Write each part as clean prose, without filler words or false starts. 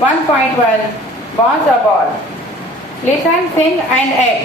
1.1 Bounce a ball. Listen, sing and act.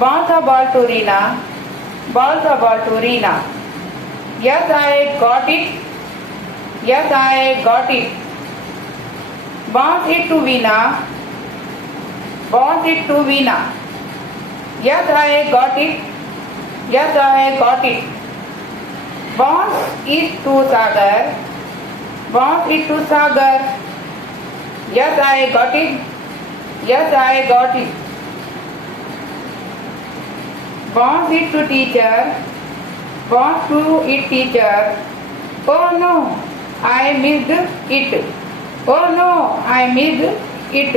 Bounce a ball to Reena, bounce a ball to Reena. Yes, I got it. Yes, I got it. Bounce it to Veena, bounce it to Veena. Yes, I got it. Yes, I got it. Bounce it to Sagar. Bounce it to Sagar. Yes, I got it. Yes, I got it. Bounce it to teacher. Bounce to it teacher. Oh no, I missed it. Oh no, I missed it.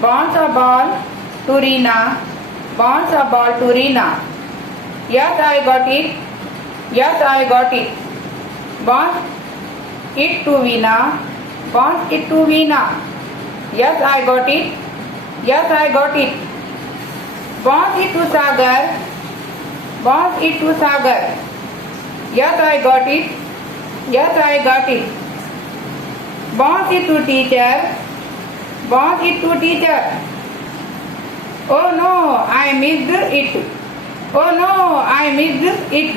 Bounce a ball to Reena, bounce a ball to Reena. Yes, I got it. Yes, I got it. Bounce it to Veena, bounce it to Veena. Yes, I got it. Yes, I got it. Bounce it to Sagar, bounce it to Sagar. Yes, I got it. Yes, I got it. Bounce it to teacher, bounce it to teacher. Oh no, I missed it. Oh no, I missed it.